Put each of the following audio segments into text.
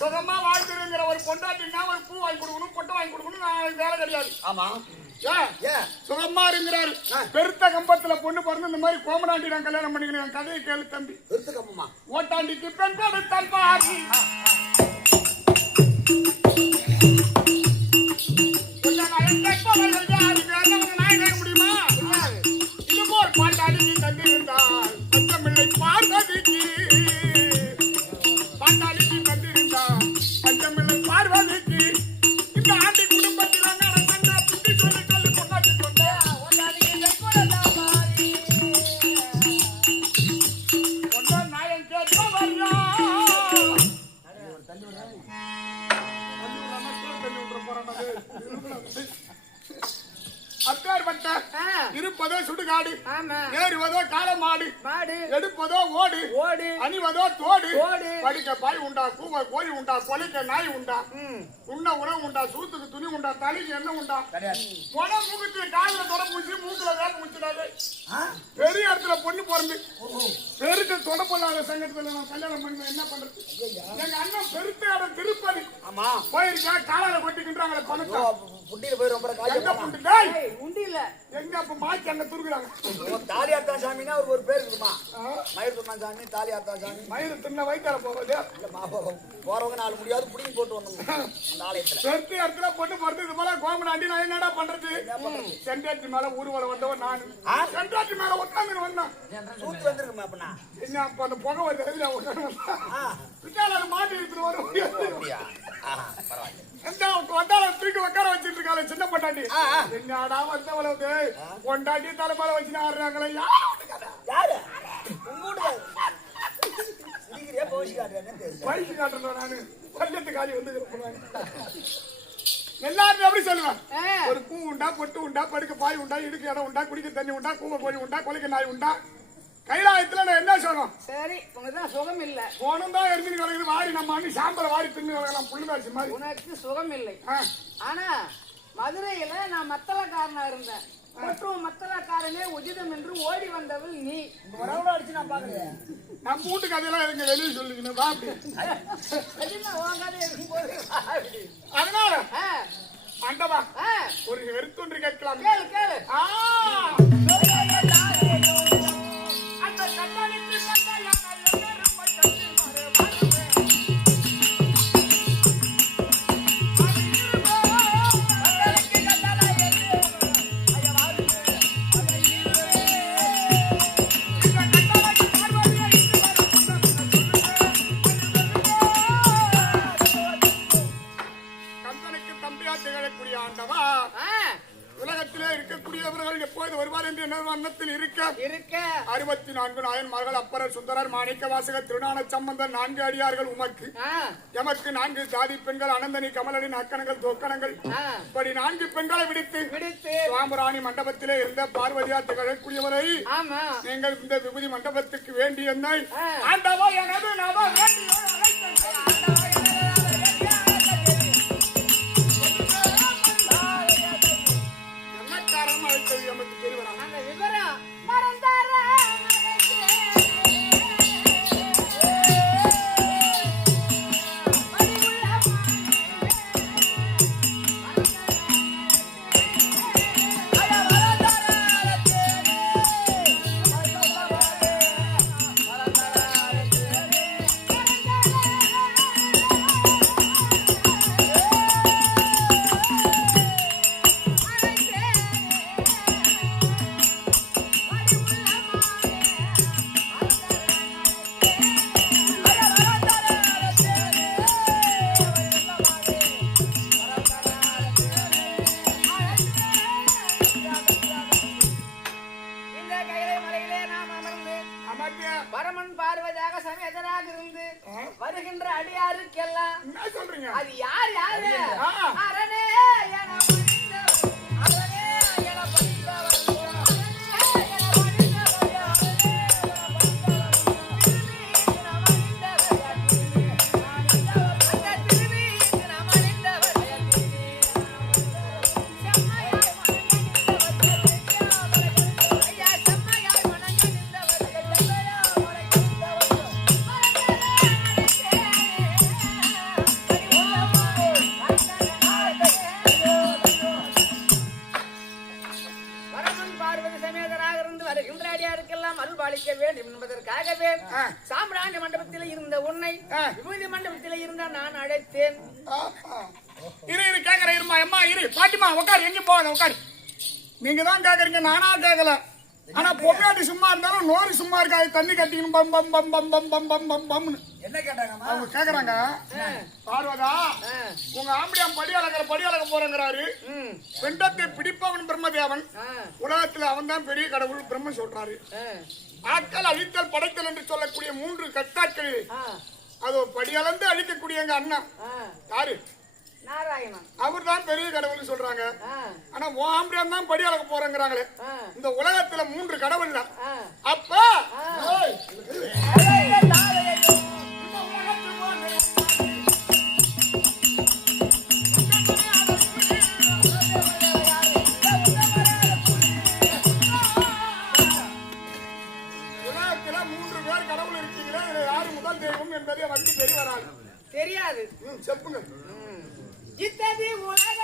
சுகமா வாழ்ந்துருங்கிற ஒரு பொண்டாட்டினா ஒரு பூ வாங்கி கொடுக்கணும் கொட்டை வாங்கி கொடுக்கணும் நான் வேலை கிடையாது. ஆமா சுகமா இருக்கிறாரு. பெருத்த கம்பத்துல பொண்ணு பிறந்து இந்த மாதிரி கோமடாண்டி நான் கல்யாணம் பண்ணிக்கிறேன். கதையை கேளு தம்பி. பெருத்த கம்பமா ஓட்டாண்டிக்கு பெண் கொடுத்தால் பாரு முடியுமா? இது போல் பாட்டாளி நீ தந்திருந்தால் பச்சமில்லை பார்வதிக்கு பாட்டாளிக்கு தந்திருந்தால் பச்சமில்லை பார்வதிக்கு இந்த ஆண்டி குடும்பத்தில் புத்தி சொல்லி சொல்லி கொண்டாடி கொண்டே கொண்டா நாயன் கேட்பவர்களா அப்பேற்பட்ட இருப்பதோ சுடுகாடு, ஏறுவதோ காலமாடு, எடுப்பதோ ஓடு, அணிவதோ தோடு, படிக்க பாய் உண்டா, கூவ கோழி உண்டா, கொலைக்க நாய் உண்டா, உண்ண உணவு உண்டா, சூத்துக்கு துணி உண்டா, தலைக்கு என்ன உண்டா, உடம்பு முகுத்து காலில் தொட முடிச்சு மூக்குல வேக முடிச்சிடாது. பெரிய இடத்துல பொண்ணு பிறந்து பெருத்த தொட பொல்லாத சங்கத்துல நான் கல்யாணம் பண்ண என்ன பண்றது? எங்க அண்ணன் பெருத்த இடம் திருப்பதி போயிருக்கா, காலால கொட்டிக்கின்றாங்களே பணத்தை புண்டியில போய் ரொம்ப எங்க அப்ப மாச்சி அங்க துருக்குறாங்க. தாலியாத்தா சாமின்னா ஒரு பேர் இருக்குமா? மயிர் துண்ணா சாமி, தாலியாத்தா சாமி. மயிர் துண்ண வயிற்றால போவது போறவங்க நாலு முடியாது புடிங்கி போட்டு வந்தோம் அந்த ஆலயத்துல. பெருத்த இடத்துல பொண்ணு பிறந்து இது போல கோமடாண்டி நான் என்னடா பண்றது? சென்றாட்சி மேல ஊர்வலம் வந்தவன் நான். சென்றாட்சி மேல ஒட்டாந்து வந்தான் சூத்து வந்துருக்குமா? அப்ப நான் என்ன அப்ப அந்த புகை வருது எதுல ஒட்டாந்து மாட்டி எடுத்துட்டு வர தூக்கி உட்கார வச்சிட்டு இருக்காங்க சின்ன பொண்டாட்டி. என்னடா வந்தவளவு பொண்டாட்டி தலைமையில வச்சு ஆடுறாங்களே பயிற்சி காட்டுறேன் நானு பள்ளத்து காலி வந்து எல்லாரும் எப்படி சொல்லுவேன்? ஒரு பூ உண்டா, பொட்டு உண்டா, படுக்க பாய் உண்டா, இடுக்கு இடம் உண்டா, குடிக்க தண்ணி உண்டா, கூவ கோழி உண்டா, கொலைக்க நாய் உண்டா. கைலாயத்துல நான் என்ன சொல்றோம்? சரி உனக்குதான் சுகம் இல்ல. போனும் தான் எரிஞ்சு கிடக்குது. வாரி நம்ம அண்ணி சாம்பல வாரி தின்னு கிடக்கலாம் புள்ளுதாச்சு மாதிரி. உனக்கு சுகம் இல்லை. ஆனா மதுரையில நான் மத்தளக்காரனா இருந்தேன். மற்றும் மத்தளக்காரனே உஜிதம் என்று ஓடி வந்தவள் நீ. உறவுல அடிச்சு நான் பாக்குறேன். நம்ம வீட்டு கதையெல்லாம் எனக்கு வெளியே சொல்லிக்கணும். வா அப்படி அதனால அண்டவா ஒரு வெறுத்தொன்று கேட்கலாம். கேளு கேளு. இருக்க 64 நாயன்மார்கள் அப்பரர் சுந்தரர் மாணிக்க வாசகர் திருநான சம்பந்தர் 4 அடியார்கள் உமக்கு எமக்கு 4 ஜாதி பெண்கள் அனந்தனி கமலனின் அக்கணங்கள் தோக்கணங்கள் இப்படி 4 பெண்களை விடுத்து சுவாமராணி மண்டபத்திலே இருந்த பார்வதியா திகழக்கூடியவரை நீங்கள் இந்த விபூதி மண்டபத்துக்கு வேண்டி என்னை ஆண்டவா எனது நவ எமக்கு தெரிவரா விவரம் யாருக்கெல்லாம் என்ன சொல்றீங்க? அது யார் யாரு? அரணே என என்பதற்காகவே சாம்பிராணி மண்டபத்தில் இருந்த உன்னை விபூதி மண்டபத்தில் இருந்த நான் அழைத்தேன். இரு கேக்குறேன், இருமா அம்மா இரு. பாட்டிமா உட்காரு, எங்க போகாத உட்காரு. நீங்க தான் கேக்குறீங்க, நானா கேட்கல. ஆனா பொம்மையாட்டி சும்மா இருந்தாலும் நோரி சும்மா இருக்காது. தண்ணி கட்டிக்கணும் பம் பம் பம் பம் பம் பம் பம் பம் பம்னு என்ன கேட்டாங்க? அவங்க கேக்குறாங்க, பார்வதா உங்க ஆம்படியாம் படி அளக்க போறேங்கிறாரு. பெண்டத்தை பிடிப்பவன் பிரம்மதேவன், உலகத்துல அவன் தான் பெரிய கடவுள் பிரம்மன் சொல்றாரு. ஆட்கள் அழித்தல் படைத்தல் என்று சொல்லக்கூடிய 3 கட்டாக்கள் அது படியளந்து அழிக்கக்கூடிய எங்க அண்ணா யாரு? நாராயணன். அவர் தான் பெரிய கடவுள்னு சொல்றாங்க. ஆனா ஆம்படியாம் தான் படி அளக்க போறேங்கிறாங்களே. இந்த உலகத்துல 3 கடவுள் தான். அப்ப என்பதே வந்து தெரிய வராது. தெரியாது. செப்புங்க. இத்தனை உலகம்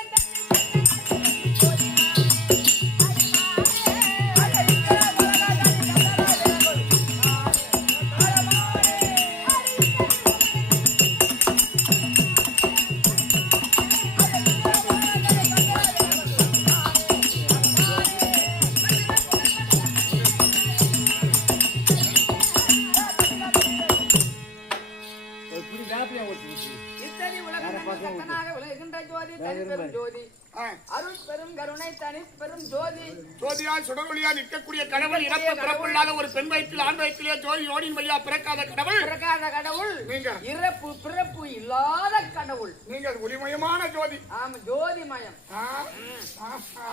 நிற்கக்கூடிய கடவுள், இறப்பு பிறப்பில்லாத ஒரு பெண் வயிற்றில் ஆண் வயிற்றிலே ஜோதி யோனின் வழியா பிறக்காத கடவுள். நீங்கள் இறப்பு பிறப்பு இல்லாத கடவுள். நீங்கள் ஒளிமயமான ஜோதி. ஆமா, ஜோதிமயம்.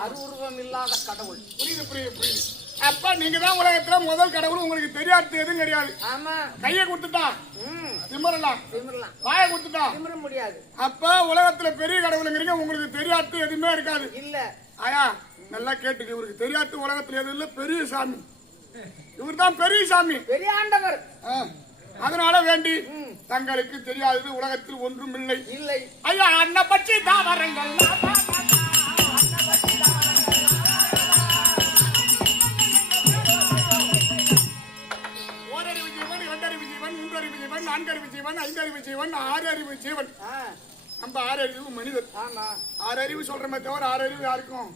அருவுருவம் இல்லாத கடவுள். புரியுது. அப்ப நீங்க தான் உலகத்துல முதல் கடவுள். உங்களுக்கு தெரியாது எதுவும் கிடையாது. ஆமா, கையை கொடுத்துட்டா திமிரலாம், வாயை கொடுத்துட்டா திமிர முடியாது. அப்ப உலகத்துல பெரிய கடவுளுங்கிறீங்க, உங்களுக்கு தெரியாது எதுவுமே இருக்காது. இல்ல ஆயா நல்லா கேட்டுக்க, இவருக்கு தெரியாது உலகத்துல எதுவும் இல்ல. பெரிய சாமி இவர் தான், பெரிய சாமி, பெரிய ஆண்டவர். அதனால வேண்டி தங்களுக்கு தெரியாதது உலகத்தில் ஒன்றும் இல்லை. ஐயா அண்ணா பற்றி தாவரங்கள் ஓரறிவு ஜீவன், 2 அறிவு ஜீவன், 3 அறிவு ஜீவன், 4 அறிவு ஜீவன், 5 அறிவு ஜீவன், 6 அறிவு ஜீவன். நம்ம 6 அறிவு மனிதர். ஆமா, 6 அறிவு சொல்றமே தவிர 6 அறிவு யாருக்கும்?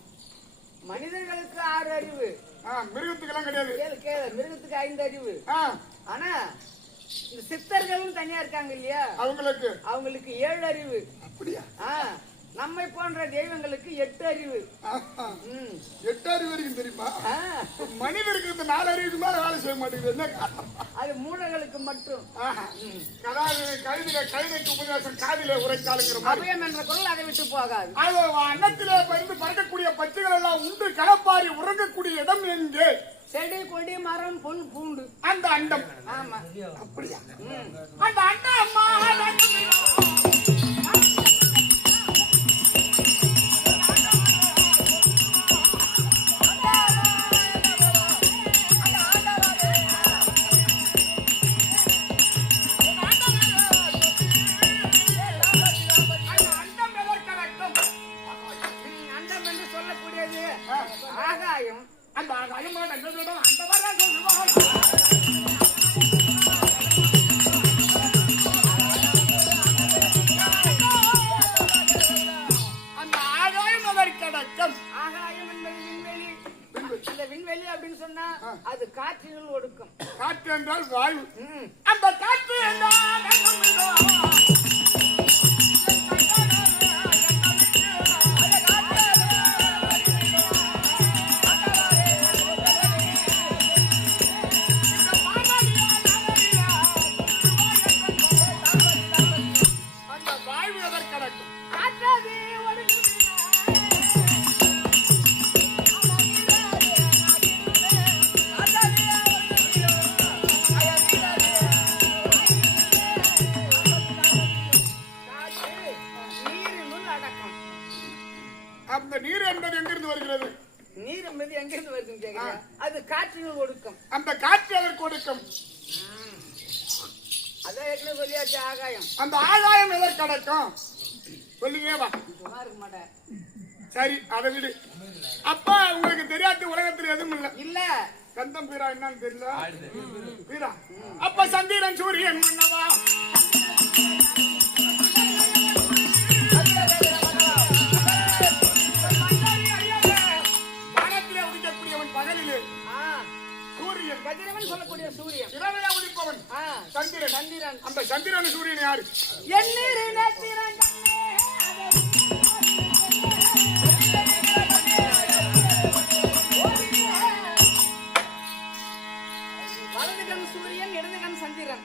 மனிதர்களுக்கு 6 அறிவு. மிருகத்துக்கு எல்லாம் கிடையாது. கேளு, மிருகத்துக்கு 5 அறிவு. ஆனா இந்த சித்தர்களும் தனியா இருக்காங்க இல்லையா, அவங்களுக்கு 7 அறிவு. அப்படியா? நம்மை போன்ற தெய்வங்களுக்கு 8 அறிவு. 8 அறிவு வரைக்கும் தெரியுமா? மனிதருக்கு இந்த 4 அறிவுக்கு மேல வேலை செய்ய மாட்டேங்குது. அது மூடர்களுக்கு மட்டும். கழுதைக்கு உபதேசம் காதிலே உரைக்காலுங்கிற அபயம் என்ற குரல் அதை விட்டு போகாது. அது அன்னத்திலே பறிந்து பறக்கக்கூடிய பச்சைகள் எல்லாம் உண்டு களப்பாரி உறங்கக்கூடிய இடம் எங்கே? செடி கொடி மரம் புல் பூண்டு அந்த அண்டம். ஆமா, அப்படியா? அந்த அண்டம் அம்மா ஆகாயம். அந்த ஆகாயமான அந்த வர அந்த ஆகாயம் அதற்கடக்கம். ஆகாயம் என்பது விண்வெளி. அந்த விண்வெளி அப்படின்னு சொன்னா அது காற்றினுள் ஒடுக்கம். காற்று என்றால் வாயு. அந்த காற்று என்றால் அந்த நீர் என்பது எங்கிருந்து வருகிறது? நீர் என்பது எங்கிருந்து வருதுன்னு கேக்குறீங்க? அது காற்றின் ஒடுக்கம். அந்த காற்று அதற்கு ஒடுக்கம். அதான் ஏற்கனவே சொல்லியாச்சு, ஆகாயம். அந்த ஆகாயம் எதற்கு அடக்கம்? சொல்லுங்க வா. சும்மா இருக்க மாட்டேன். சரி, அதை விடு. அப்பா உங்களுக்கு தெரியாத உலகத்தில் எதுவும் இல்ல. இல்ல. கந்தம் பீரா என்னன்னு தெரியல. பீரா. அப்ப சந்திரன் சூரியன் மன்னவா. வானத்திலே உதிக்கக்கூடியவன் பகலிலே. சூரியன். கதிரவன் சொல்லக்கூடிய சூரியன். இரவிலே உதிப்பவன் சந்திரன். சந்திரன். அந்த சந்திரன் சூரியன் யாரு? எண்ணீர் நட்சத்திரன் வலது கண் சூரியன், இடது கண் சந்திரன்.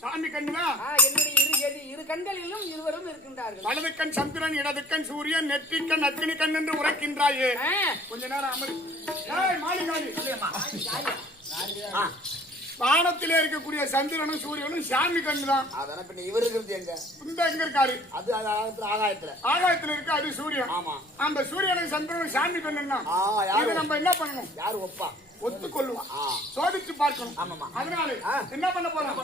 சாமி கண்ணுதா? என்னுடைய இரு கண்களிலும் இருவரும் இருக்கின்றார்கள். வலது கண் சந்திரன், இடது கண் சூரியன், நெற்றிக்கண் அக்னி கண் என்று உரைக்கின்றாயே. கொஞ்ச நேரம் அமரு. மாளிகாலி வானத்திலே இருக்கக்கூடிய சந்திரனும் சூரியனும் சாமி கண்ணு தான். அதான பின்ன இவர் இருக்கிறது எங்க? இந்த எங்க இருக்காரு? அது ஆகாயத்துல. ஆகாயத்துல இருக்கு, அது சூரியன். ஆமா. அந்த சூரியனும் சந்திரனும் சாமி கண்ணுன்னா இது நம்ம என்ன பண்ணணும்? யாரு ஒப்பா? ஒத்துக்கொள்ளுவோம், சோதிச்சு பார்க்கணும். ஆமாமா. அதனால என்ன பண்ண போறோம்?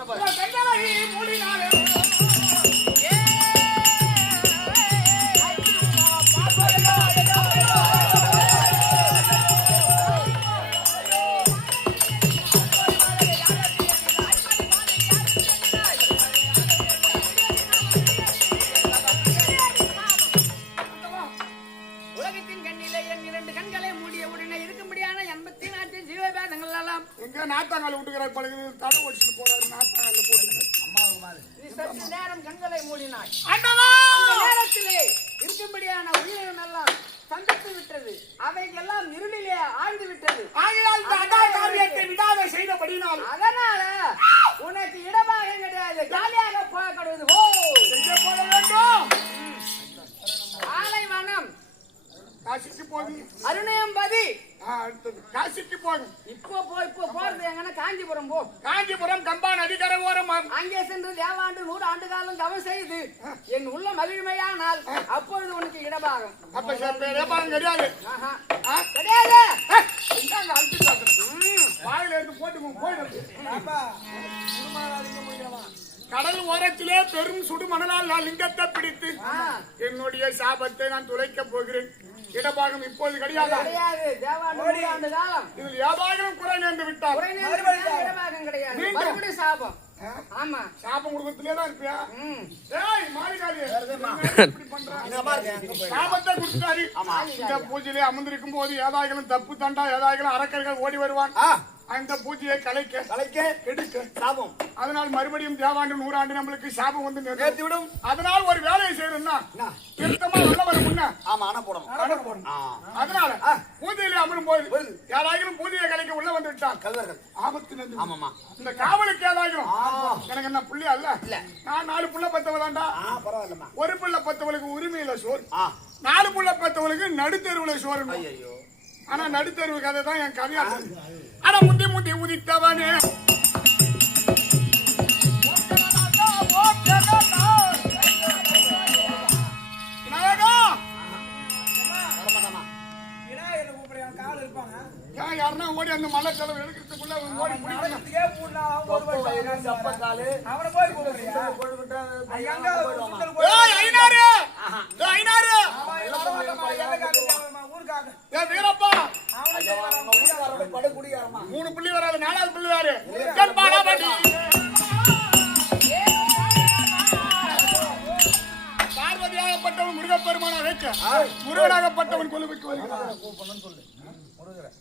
உலகத்தின் கண்ணிலே என் 2 கண்களை மூடிய உடனே இருக்கும்படியான 84 ஜீவபாதங்கள் எல்லாம் எங்க நாத்தாங்கால விட்டுக்கிறார் பழகு தடை ஓடிச்சு போறாரு. நாத்தாங்கால போட்டு நீ சற்று நேரம் கண்களை மூடினாய். அந்த நேரத்திலே இருக்கும்படியான உயிரினம் எல்லாம் சந்தித்து விட்டது. அவையெல்லாம் இருளிலே ஆழ்ந்து விட்டது. காரியத்தை விடாத செய்தபடினால் அதனால உனக்கு இடமாக கிடையாது, ஜாலியாக போகக்கூடாது. ஓ, எங்கே போக வேண்டும்? ஆலைவனம், காசிக்கு போகுது. அருணையம்பதி. அடுத்தது காசிக்கு போகும். இப்போ போறது எங்கன்னா காஞ்சிபுரம் போ. காஞ்சிபுரம் கம்பா நதிக்கரை ஓரம். அங்கே சென்று தேவாண்டு 100 ஆண்டு காலம் தவம் செய்து என் உள்ள மகிழ்மையானால் அப்பொழுது உனக்கு இடபாகம். அப்ப இடபாகம் கிடையாது. கிடையாது. அழுத்தி காட்டுறேன். வாயில இருந்து போட்டு போயிடுறது. கடல் ஓரத்திலே பெரும் சுடுமணலால் நான் லிங்கத்தை பிடித்து என்னுடைய சாபத்தை நான் துளைக்க போகிறேன். இடபாகம் இப்போது கிடையாது. தேவாண்டு 100 ஆண்டு காலம் இதில் ஏதாயிரம் குறை நேர்ந்து விட்டார். இடபாகம் கிடையாது. மறுபடியும் சாபம். ஆமா, சாபம் குடும்பத்திலே தான் இருப்பியா? மாளிகாலி இப்படி பண்ற சாபத்தை குடுத்தாரு. இந்த பூஜையிலே அமர்ந்திருக்கும் போது ஏதாயிரம் தப்பு தண்டா ஏதாயிரம் அரக்கர்கள் ஓடி வருவான். அந்த பூஜையை கலைக்க கெடுக்க சாபம். அதனால் மறுபடியும் தேவாண்டு 100 ஆண்டு நம்மளுக்கு சாபம் வந்து நேர்த்தி விடும். அதனால் ஒரு வேலையை செய்யணும்னா திருத்தமா உள்ள வரும் முன்ன போடணும். அதனால பூஜையில அமரும் போது யாராயிரம் பூஜையை கலைக்க உள்ள வந்து விட்டான் கல்வர்கள் ஆபத்து நன்றி. இந்த காவலுக்கு ஏதாயிரம் எனக்கு என்ன புள்ளியா இல்ல? நான் 4 புள்ள பத்தவதாண்டா. ஒரு புள்ள பத்தவளுக்கு உரிமையில சோறு, 4 புள்ள பத்தவளுக்கு நடுத்தெருவுல சோறு. ஆனா நடுத்தெருவு கதை தான் என் கதையா. ஆனா முந்தி உதித்தவனே யாருன்னா ஓடி அந்த மலை செலவு எடுக்கிறதுக்குள்ள ஓடி வீரப்பா 3 புள்ளி வராது, 4வது புள்ளி வராது. பார்வதியாகப்பட்டவன் முருகப்பெருமான வைக்க முருகனாகப்பட்டவன் கொலுவுக்கு வருகிறான்.